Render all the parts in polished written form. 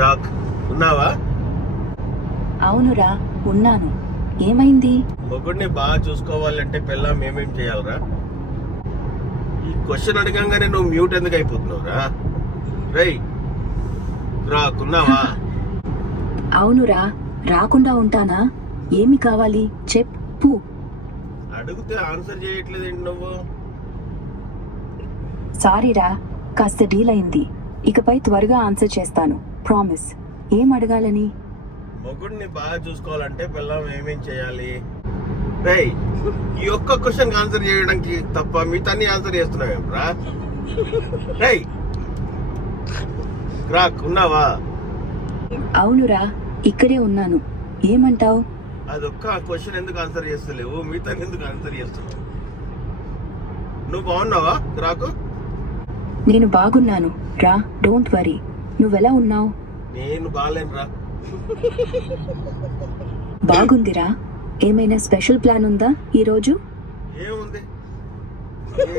Rock ఉన్నావా? అవునురా, ఉన్నాను. ఏమైంది? మొగుడిని బాగా చూసుకోవాలంటే పిల్లం ఏమేం చేయాలరా? ఈ క్వశ్చన్ అడగంగానే నువ్వు మ్యూట్ ఎందుకు అయిపోతున్నావురా? రేయ్ రాక్ ఉన్నావా? అవునురా, రాకుండా ఉంటానా? ఏమి కావాలి చెప్పు. అడిగితే ఆన్సర్ చేయట్లేదేంటి నువ్వు? సారీరా, కాస్త డీల్ అయింది. ఇకపై త్వరగా ఆన్సర్ చేస్తాను, ప్రామిస్. ఏం అడగాలని? మొగుడిని బాగా చూసుకోవాలంటే పిల్లం ఏమేం చేయాలి? రేయ్ ఈ ఒక్క క్వశ్చన్ ఆన్సర్ చేయడానికి తప్ప మిగతాన్ని ఆన్సర్ చేస్తున్నావేమ్రా? రేయ్ రాక్ ఉన్నావా? అవునురా, ఇక్కడే ఉన్నాను. ఏమంటావు? అదొక్క క్వశ్చన్ ఎందుకు ఆన్సర్ చేస్తలేవు? మిగతా ఎందుకు ఆన్సర్ చేస్తున్నావు? నువ్వు బాగున్నావా రాకు? నేను బాగున్నాను రా, డోంట్ వరీ. నువ్వెలా ఉన్నావు? నేను బాగాలేనురా. బాగుందిరా. ఏమైనా స్పెషల్ ప్లాన్ ఉందా ఈరోజు? ఏముంది?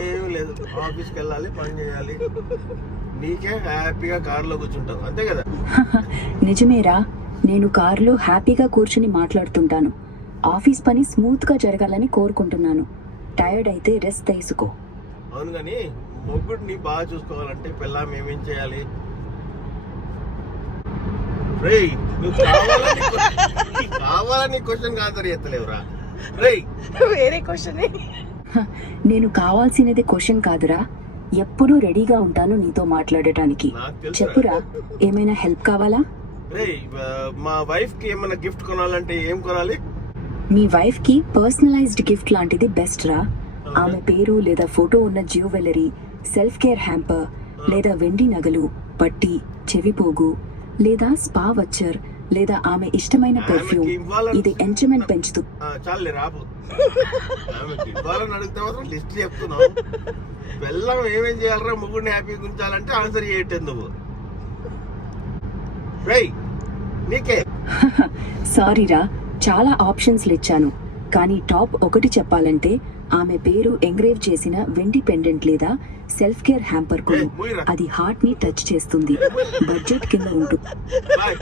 ఏమి లేదు. ఆఫీస్కి వెళ్ళాలి, పని చేయాలి. నీకే హ్యాపీగా కారులో కూర్చుంటావు అంతే కదా? నిజమేరా, నేను కారులో హ్యాపీగా కూర్చుని మాట్లాడుతుంటాను. ఆఫీస్ పని స్మూత్ గా జరగాలని కోరుకుంటున్నాను. టైర్డ్ అయితే రెస్ట్ తీసుకో. అవును కానీ మొగ్గుడిని బాగా చూసుకోవాలంటే పిల్లం ఏమేం చేయాలి? రేయ్ నువ్వు కావాలని క్వశ్చన్ ఆన్సర్ చేస్తలేవురా? రేయ్ వేరే క్వశ్చన్. నేను కావాల్సినది క్వశ్చన్ కాదురా, ఎప్పుడూ రెడీగా ఉంటాను నీతో మాట్లాడటానికి. నాకు తెలుసురా. చెప్పురా, ఏమైనా హెల్ప్ కావాలా? రేయ్ మా వైఫ్ కి ఏమైనా గిఫ్ట్ కొనాలంటే ఏం కొనాలి? మీ వైఫ్ కి పర్సనలైజ్డ్ గిఫ్ట్ లాంటిది బెస్ట్ రా. ఆమె పేరు లేదా ఫోటో ఉన్న జ్యువెలరీ, సెల్ఫ్ కేర్ హ్యాంపర్, లేదా వెండి నగలు, పట్టి, చెవిపోగు, లేదా స్పా వచ్చర్, లేదా ఆమె ఇష్టమైన పెర్ఫ్యూమ్. ఇది ఎంజాయ్మెంట్ పెంచుతూ. చాలే రాబు. ఆమెకి ఇవ్వాలని అడిగితే మాత్రం లిస్ట్ చెప్తున్నావు. పిల్లం ఏమేం చేయాలరా మొగుడిని హ్యాపీగా ఉంచాలంటే ఆన్సర్ చేయట్లేదు నువ్వు. రేయ్ నీకే సారీరా, చాలా ఆప్షన్స్లు ఇచ్చాను, కానీ టాప్ ఒకటి చెప్పాలంటే ఆమె పేరు ఎంగ్రేవ్ చేసిన వెండి పెండెంట్ లేదా సెల్ఫ్ కేర్ హ్యాంపర్ కొను. అది హార్ట్ ని టచ్ చేస్తుంది. బడ్జెట్ కింద ఉంటుంది. బాయ్.